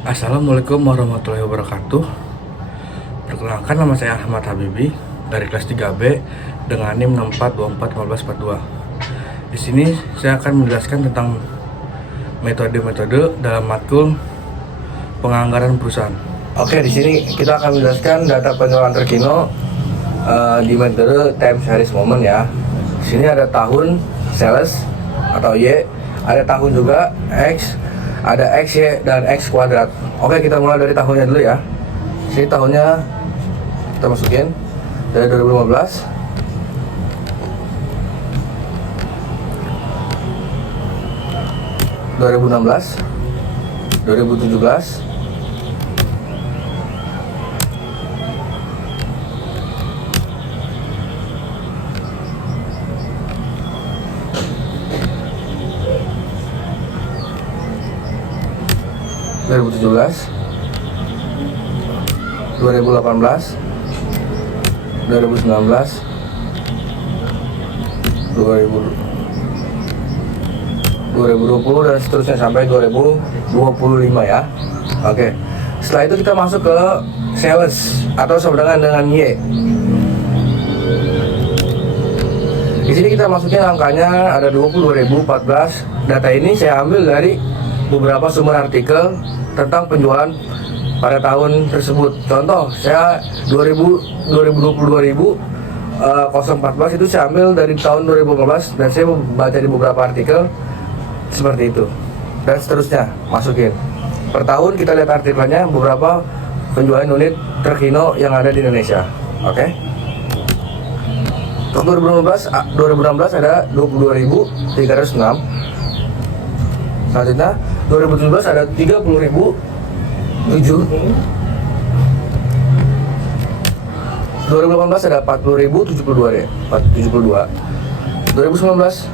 Assalamualaikum warahmatullahi wabarakatuh. Perkenalkan, nama saya Ahmad Habibi dari kelas 3B dengan NIM 64241542. Di sini saya akan menjelaskan tentang metode-metode dalam matkul penganggaran perusahaan. Oke, di sini kita akan menjelaskan data penjualan terkino di metode time series moment ya. Di sini ada tahun sales atau Y, ada tahun juga X, ada X, Y, dan X kuadrat. Oke, kita mulai dari tahunnya dulu ya. Sini tahunnya kita masukin dari 2015, 2016, 2017, 2017, 2018, 2019, 2020 dan seterusnya sampai 2025 ya. Oke. Setelah itu kita masuk ke sales atau sama dengan Y. Di sini kita masukin angkanya ada 22.014. Data ini saya ambil dari beberapa sumber artikel tentang penjualan pada tahun tersebut. Contoh, saya 014 itu saya ambil dari tahun 2015 dan saya membaca di beberapa artikel seperti itu. Dan seterusnya, masukin. Per tahun kita lihat artikelnya beberapa penjualan unit terkino yang ada di Indonesia. Oke. Untuk 2016 ada 22.306. Selanjutnya 2017 ada 30.007. 2018 ada 40.072 deh, 472. 2019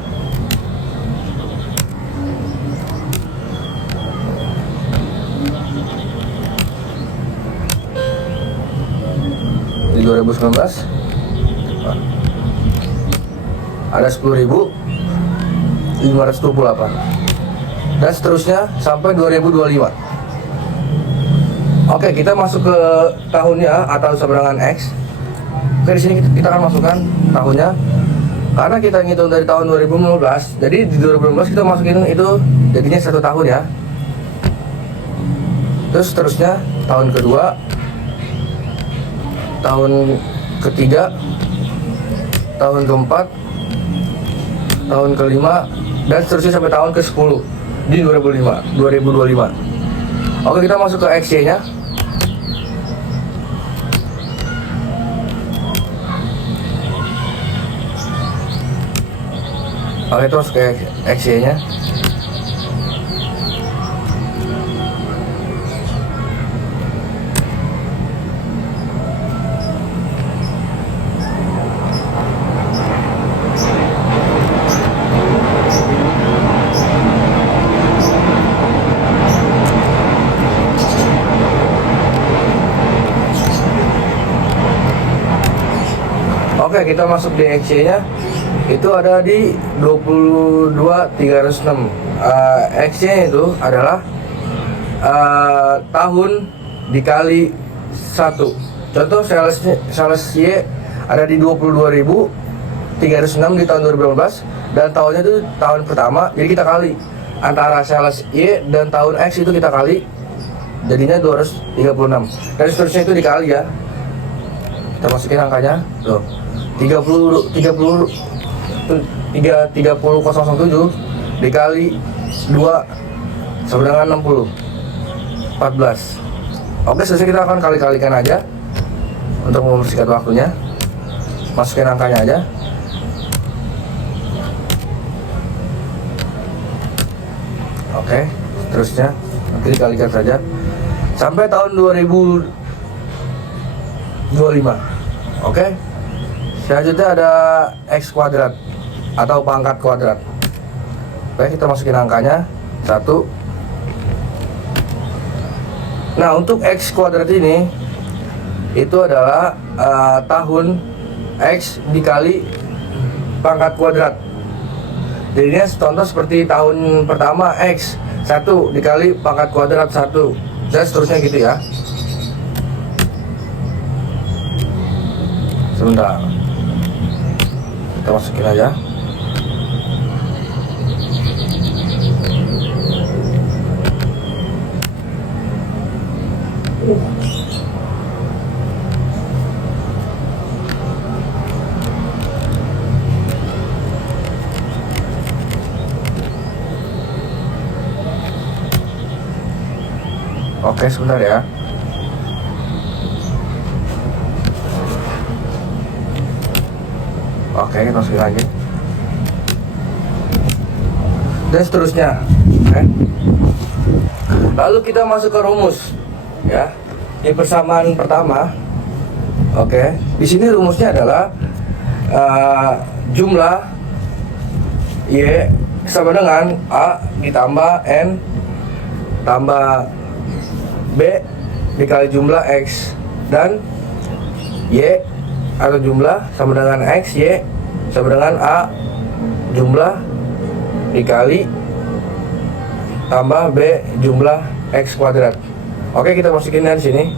di 2019 ada 10.528 dan seterusnya sampai 2025. Oke, kita masuk ke tahunnya atau seberangan X. Oke, di sini kita akan masukkan tahunnya. Karena kita ngitung dari tahun 2015, jadi di 2015 kita masukin itu jadinya 1 tahun ya. Terus seterusnya tahun kedua, tahun ketiga, tahun keempat, tahun kelima, dan seterusnya sampai tahun ke-10 di 2025. Oke, kita masuk ke XY nya. Oke, terus ke XY nya. Oke, kita masuk di XY nya. Itu ada di 22.306. X-nya itu adalah tahun dikali 1. Contoh sales Y ada di 22.306 di tahun 2015 dan tahunnya itu tahun pertama, jadi kita kali antara sales Y dan tahun X itu kita kali jadinya 236 dan seterusnya itu dikali ya. Kita masukin angkanya tuh 30.007 dikali 2 sama dengan 60, 14. Oke, selesai, kita akan kali-kalikan aja untuk mempersingkat waktunya. Masukin angkanya aja. Oke, terusnya nanti dikalikan saja sampai tahun 2025. Oke. Selanjutnya ada X kuadrat atau pangkat kuadrat. Oke, kita masukin angkanya 1. Nah, untuk X kuadrat ini itu adalah tahun X dikali pangkat kuadrat. Jadinya contoh seperti tahun pertama X 1 dikali pangkat kuadrat 1 dan seterusnya gitu ya. Sebentar, kita masukin aja. Oke, sebentar ya. Oke, kita masukin lagi. Dan seterusnya. Oke. Lalu kita masuk ke rumus ya. Di persamaan pertama. Oke. Di sini rumusnya adalah jumlah Y sama dengan A ditambah N tambah B dikali jumlah X, dan Y atau jumlah sama dengan X, Y sama dengan A jumlah dikali tambah B jumlah X kuadrat. Oke, kita masukin di sini.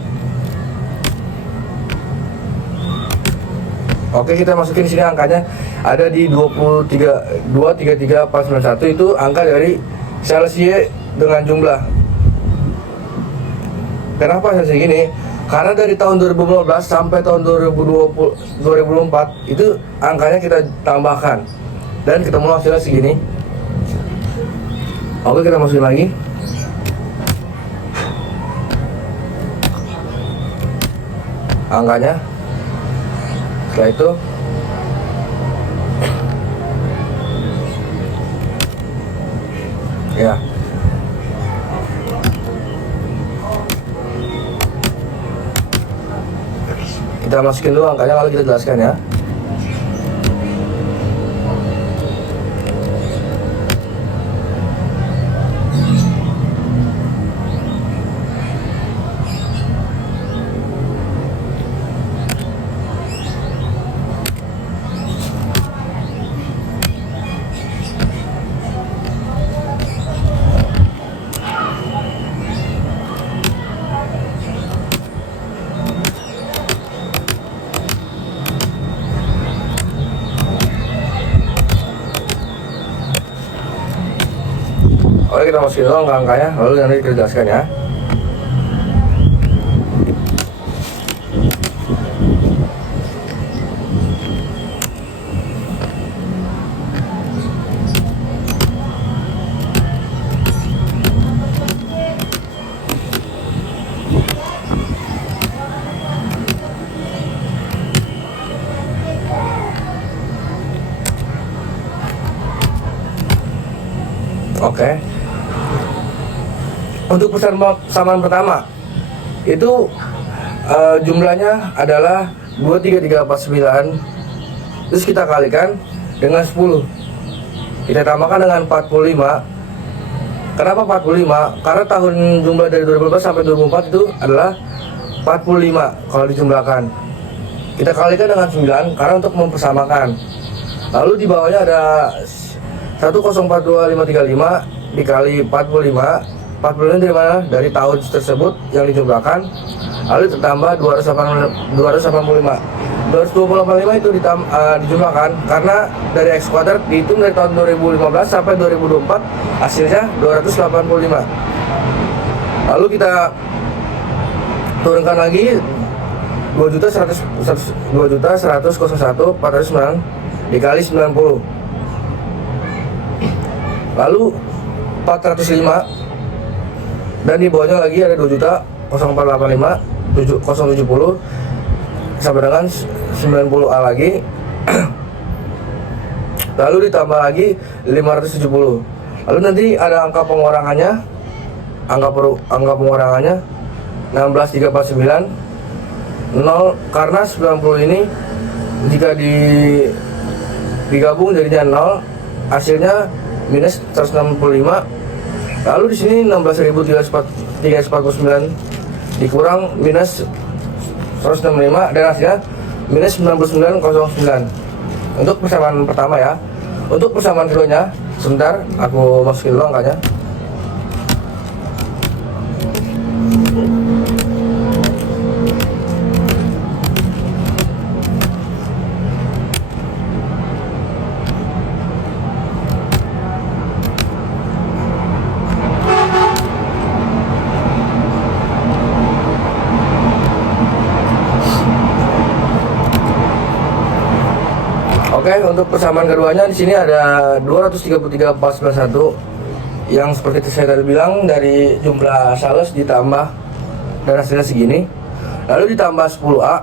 Oke, kita masukin di sini angkanya ada di 233,491, itu angka dari sales Y dengan jumlah. Kenapa saya segini? Karena dari tahun 2015 sampai tahun 2024 itu angkanya kita tambahkan dan ketemu hasilnya segini. Oke, kita masukin lagi. Angkanya. Setelah itu ya. Kita masukin dulu angkanya, lalu kita jelaskan ya. Oke, kita masukin dulu angka-angkanya, lalu nanti kita jelaskan ya. Oke. Untuk persamaan pertama itu jumlahnya adalah 23349, terus kita kalikan dengan 10, kita tambahkan dengan 45. Kenapa 45? Karena tahun jumlah dari 2015 sampai 2004 itu adalah 45 kalau dijumlahkan. Kita kalikan dengan 9 karena untuk mempersamakan. Lalu di bawahnya ada 1042535 dikali 45. 45 dari mana? Dari tahun tersebut yang dijumlahkan. Lalu ditambah 285. 285 itu dijumlahkan karena dari X kuadrat dihitung dari tahun 2015 sampai 2024, hasilnya 285. Lalu kita turunkan lagi 2.100.409 dikali 90. Lalu 405, dan di bawahnya lagi ada 2.0485.070 sama dengan 90A lagi. Lalu ditambah lagi 570. Lalu nanti ada angka pengurangannya. Angka pengurangannya 16349 0, karena 90 ini jika digabung jadinya 0, hasilnya minus 165. Lalu di sini 16.349 dikurang minus 165 dan hasilnya minus 9909. Untuk persamaan pertama ya. Untuk persamaan keduanya, sebentar aku masukin dulu angkanya. untuk persamaan keduanya di sini ada 233,491 yang seperti saya tadi bilang, dari jumlah sales ditambah dan hasilnya segini. Lalu ditambah 10A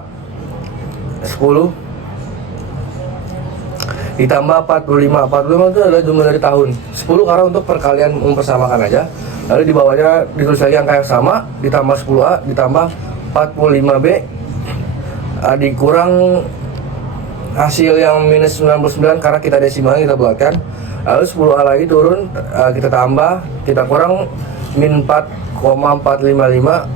10 ditambah 45 itu adalah jumlah dari tahun 10 karena untuk perkalian mempersamakan aja. Lalu di bawahnya ditulis lagi angka yang sama, ditambah 10A ditambah 45B dikurang hasil yang minus 99 karena kita desimalnya kita bulatkan. Lalu 10A lagi turun, kita tambah, kita kurang min 4,455.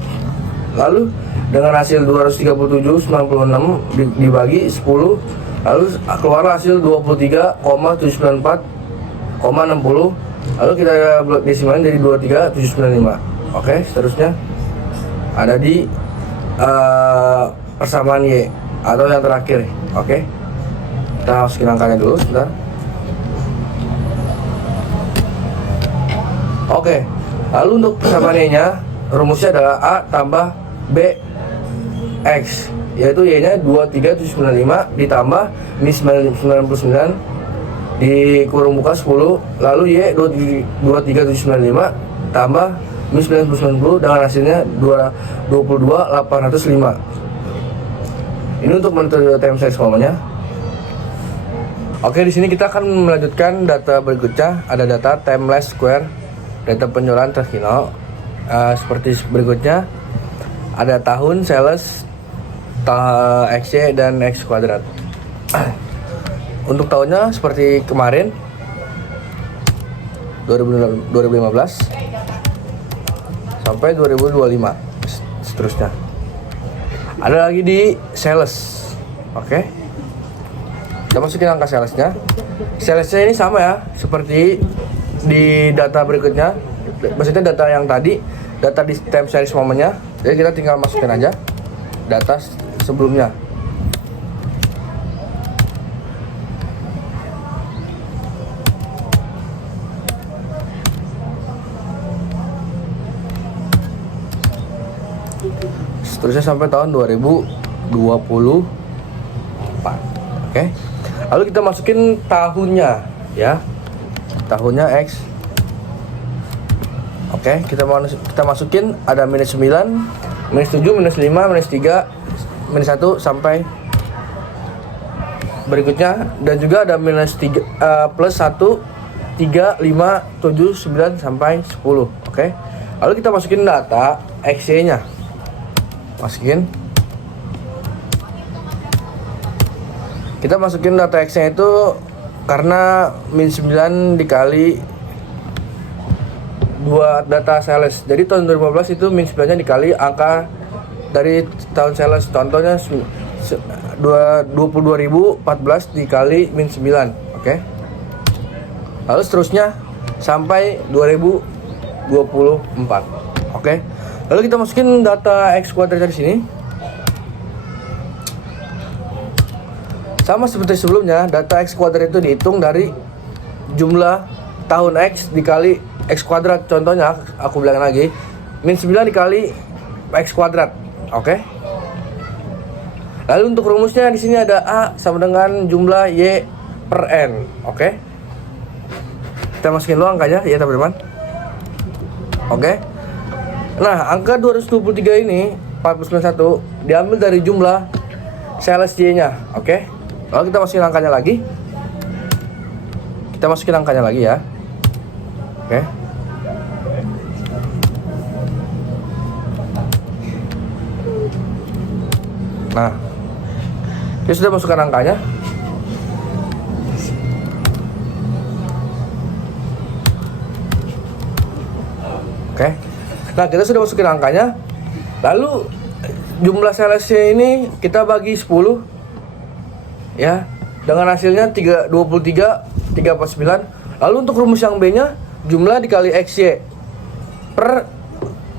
Lalu dengan hasil 237,96 dibagi 10, lalu keluar hasil 23,794,60. Lalu kita desimalin dari 23795. Oke, seterusnya ada di persamaan Y atau yang terakhir. Oke, kita masukin angkanya dulu sebentar. Oke, lalu untuk persamaan Y-nya rumusnya adalah A tambah B X, yaitu Y-nya 23795 ditambah min 99 dikurung buka 10, lalu Y 23795 tambah min 990 dengan hasilnya 22,805. Ini untuk metode time series komanya. Oke, di sini kita akan melanjutkan data berikutnya. Ada data time less square, data penjualan terminal seperti berikutnya. Ada tahun, sales, XY dan X kuadrat. Untuk tahunnya seperti kemarin 2015 sampai 2025 seterusnya. Ada lagi di sales. Oke, kita masukin angka salesnya. Salesnya ini sama ya seperti di data berikutnya, maksudnya data yang tadi, data di time series momennya. Jadi kita tinggal masukin aja data sebelumnya. Seterusnya sampai tahun 2024. Oke. Lalu kita masukin tahunnya ya. Tahunnya X. Oke, kita masukin ada minus 9, minus 7, minus 5, minus 3, minus 1 sampai berikutnya, dan juga ada minus 3 plus 1, 3, 5, 7, 9 sampai 10. Oke. Lalu kita masukin data XY-nya. Masukin. Kita masukin data X-nya itu karena min 9 dikali 2 data sales. Jadi tahun 2015 itu min 9-nya dikali angka dari tahun sales. Contohnya 22.014 dikali min 9. Oke. Lalu seterusnya sampai 2024. Oke. Lalu kita masukin data X kuadrat di sini. Sama seperti sebelumnya, data X kuadrat itu dihitung dari jumlah tahun X dikali X kuadrat. Contohnya, aku bilang lagi, min 9 dikali X kuadrat. Oke. Lalu untuk rumusnya di sini ada A sama dengan jumlah Y per N. Oke. Kita masukin dulu angkanya ya teman-teman. Oke. Nah, angka 223 ini 491 diambil dari jumlah sales Y-nya. Oke. Lalu kita masukin angkanya lagi. Kita masukin angkanya lagi ya. Oke. Nah, kita sudah masukkan angkanya. Oke. Nah, kita sudah masukin angkanya. Lalu jumlah salesnya ini kita bagi 10 ya, dengan hasilnya 23,349. Lalu untuk rumus yang B-nya jumlah dikali XY per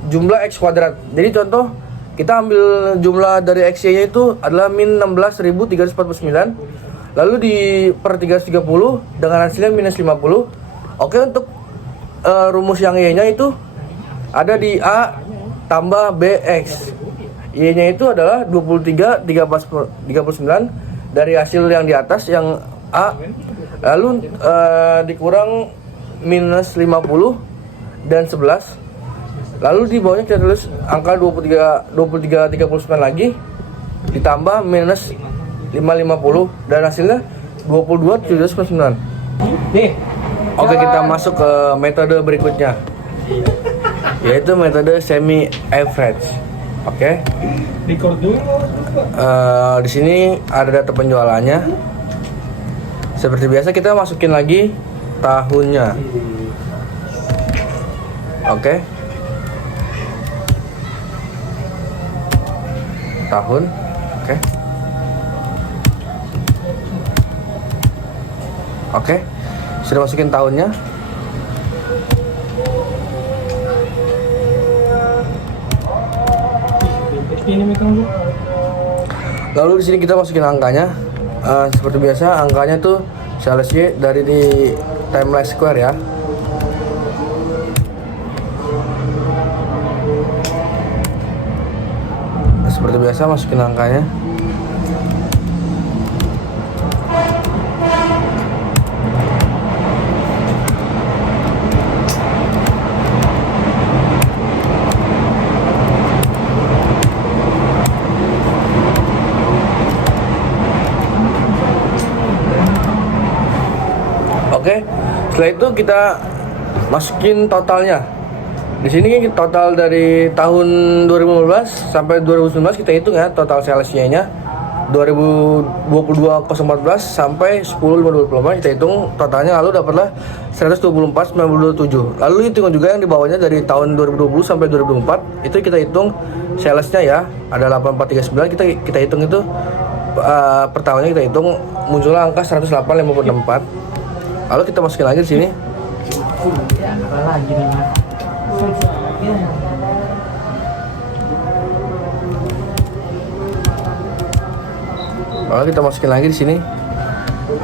jumlah X kuadrat. Jadi contoh kita ambil jumlah dari XY-nya itu adalah min 16.349. Lalu di per 330 dengan hasilnya minus 50. Oke, untuk rumus yang Y-nya itu ada di A tambah BX. Y-nya itu adalah 23,349 dari hasil yang di atas yang A, lalu dikurang minus 50 dan 11. Lalu di bawahnya kita tulis angka 2339 lagi ditambah minus 550 dan hasilnya 22,799. Oke, kita masuk ke metode berikutnya, yaitu metode semi average. Oke. Di sini ada data penjualannya. Seperti biasa kita masukin lagi tahunnya. Oke. Tahun. Oke. Oke. Sudah masukin tahunnya. Lalu di sini kita masukin angkanya. Seperti biasa angkanya tuh sales Y dari di timeline square ya. Seperti biasa masukin angkanya. Oke, setelah itu kita masukin totalnya. Di sini total dari tahun 2015 sampai 2019 kita hitung ya, total salesnya 2022 014 sampai 10 2028 kita hitung totalnya, lalu dapatlah 124,927. Lalu hitung juga yang di bawahnya dari tahun 2020 sampai 2024 itu kita hitung salesnya ya, ada 8439, kita hitung itu per tahunnya kita hitung muncullah angka 108,564. Lalu kita masukin lagi di sini. Lalu kita masukin lagi di sini.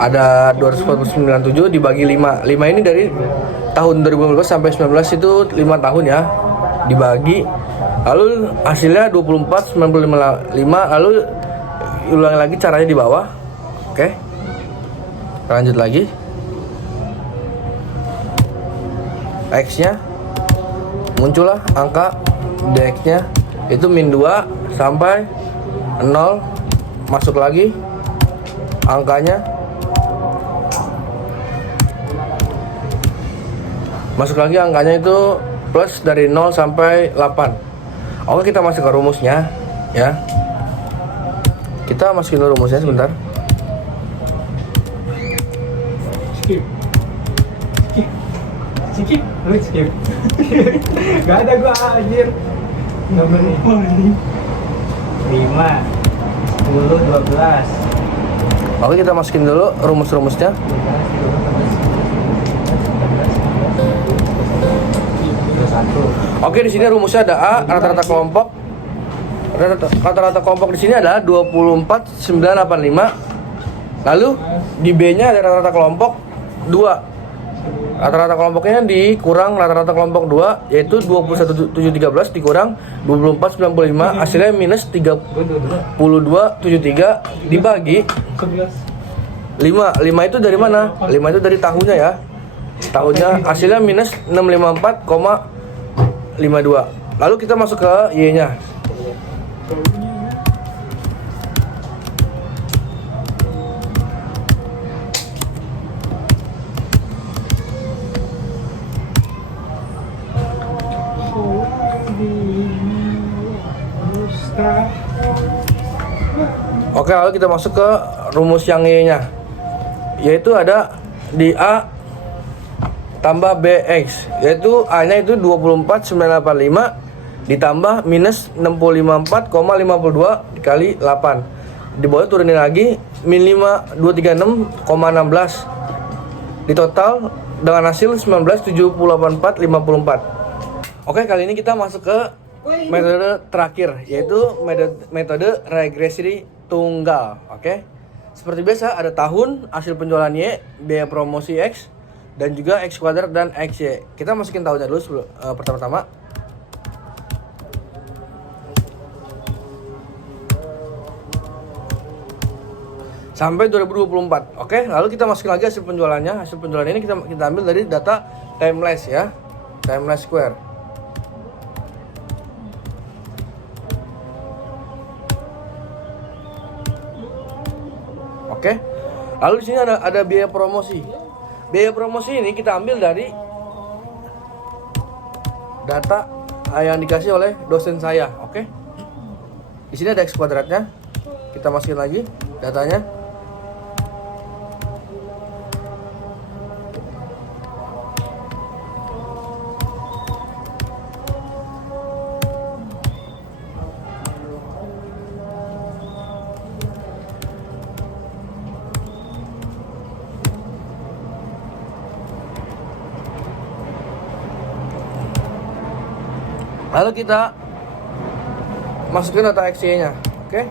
Ada 249,7 dibagi 5. 5 ini dari tahun 2015 sampai 19 itu 5 tahun ya. Dibagi. Lalu hasilnya 24,955. Lalu ulangi lagi caranya di bawah. Oke. Lanjut lagi. X-nya muncullah angka DX-nya itu min 2 sampai 0, masuk lagi angkanya, masuk lagi angkanya itu plus dari 0 sampai 8. Oke, kita masuk ke rumusnya ya. Kita masukin dulu rumusnya sebentar. Skip. Gak ada gua anjir. Nomor 5, 10, 12. Oke, kita masukin dulu rumus-rumusnya. Oke, di sini rumusnya ada A, rata-rata kelompok. Rata-rata kelompok di sini adalah 24,985. Lalu di B-nya ada rata-rata kelompok 2. Rata-rata kelompoknya dikurang rata-rata kelompok 2, yaitu 21,713 dikurang 24,95, hasilnya minus 32,73 dibagi 5. 5 itu dari mana? 5 itu dari tahunnya ya. Tahunnya hasilnya minus 654,52. Lalu kita masuk ke Y-nya. Oke, lalu kita masuk ke rumus yang Y-nya, yaitu ada di A tambah BX, yaitu A-nya itu 24,985 ditambah minus 654,52 dikali 8. Di bawah turunin lagi min 5,236,16 di total dengan hasil 19,784,54. Oke, kali ini kita masuk ke metode terakhir, yaitu metode regresi tunggal. Oke, seperti biasa ada tahun, hasil penjualan Y, biaya promosi X, dan juga X kuadrat dan XY. Kita masukin tahunnya dulu pertama-tama. sampai 2024. Oke, lalu kita masukin lagi hasil penjualannya. Hasil penjualan ini kita ambil dari data timeless ya, timeless square. Oke, lalu di sini ada biaya promosi. Biaya promosi ini kita ambil dari data yang dikasih oleh dosen saya. Oke, di sini ada X kuadratnya. Kita masukin lagi datanya. Lalu kita masukin data XY-nya. Oke.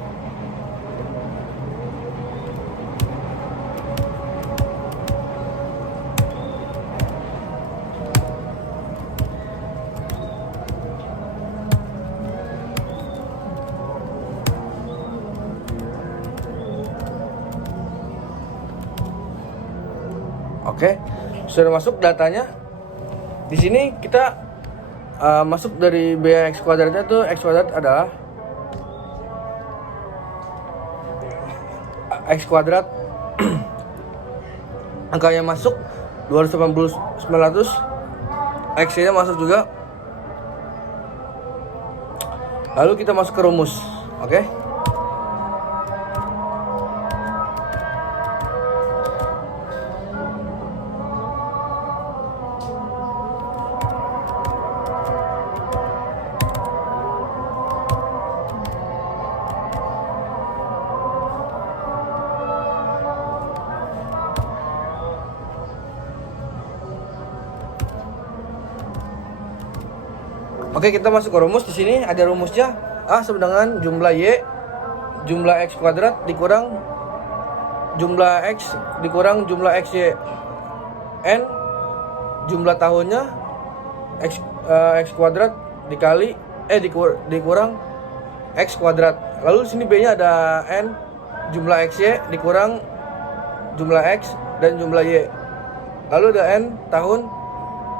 Oke, sudah masuk datanya. Di sini kita masuk dari biaya X kuadratnya tuh. X kuadrat adalah X kuadrat angka yang masuk 280.900, X nya masuk juga. Lalu kita masuk ke rumus. Oke. Oke, kita masuk ke rumus. Di sini ada rumusnya. A sama dengan jumlah Y, jumlah X kuadrat dikurang jumlah X dikurang jumlah XY. N jumlah tahunnya X kuadrat dikali dikurang X kuadrat. Lalu di sini B-nya ada N jumlah XY dikurang jumlah X dan jumlah Y. Lalu ada N tahun,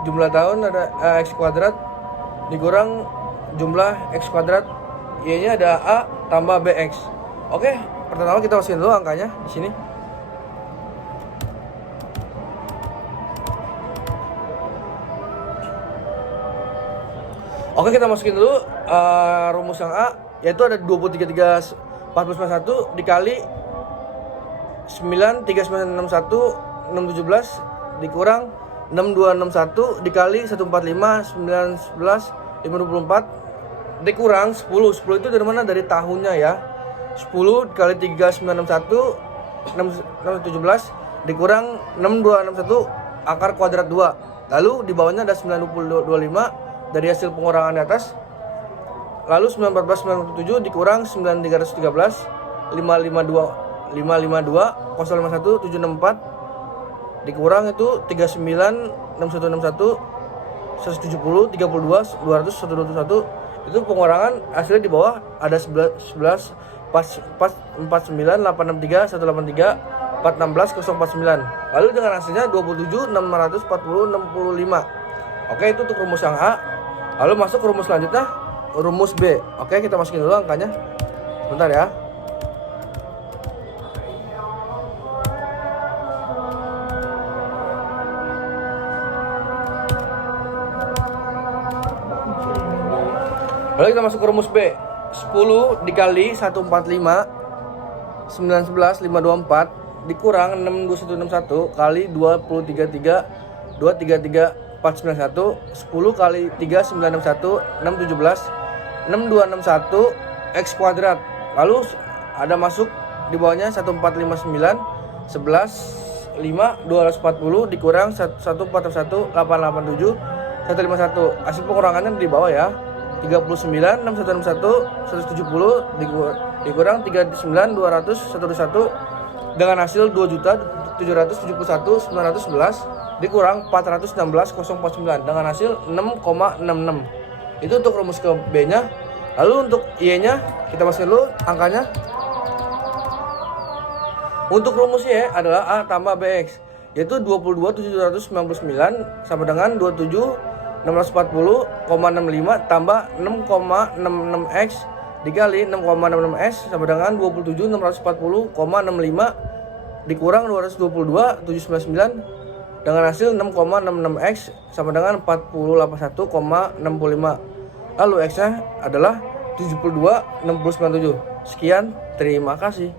jumlah tahun ada X kuadrat dikurang jumlah X kuadrat, Y-nya ada A tambah BX. Oke, pertama kita masukin dulu angkanya di sini. Oke, kita masukin dulu rumus yang A, yaitu ada 23.341 dikali 93961 617 dikurang 6261 dikali 145 911 524 dikurang 10 itu dari mana? Dari tahunnya ya. 10 dikali 3961 617 dikurang 6261 akar kuadrat 2. Lalu di bawahnya ada 925 dari hasil pengurangan di atas. Lalu 914 97 dikurang 9313 552 051 764 dikurang itu 39 6161 170 32 200 121. Itu pengurangan hasilnya di bawah ada 11 49 863 183 416 049. Lalu dengan hasilnya 27 640 65. Oke, itu untuk rumus yang A. Lalu masuk ke rumus selanjutnya, rumus B. Oke, kita masukin dulu angkanya. Bentar ya. Lalu kita masuk ke rumus B. 10 dikali 145 911 524 dikurang 62161 kali 233 233 491 10 kali 3961 617 6261 X kuadrat. Lalu ada masuk di bawahnya 1459 11 5 240 dikurang 1441 887 151. Hasil pengurangannya di bawah ya. 39 6161 170 dikurang 39 200 121 dengan hasil 2.771.911 dikurang 416.049 dengan hasil 6,66. Itu untuk rumus ke B-nya. Lalu untuk Y-nya kita masukin dulu angkanya. Untuk rumus Y adalah A tambah BX, yaitu 22.799 sama dengan 27.640,65 tambah 6,66X dikali 6,66X sama dengan 27.640,65 dikurang 222.799 dengan hasil 6,66X sama dengan 4081,65. Lalu X-nya adalah 72,697. Sekian, terima kasih.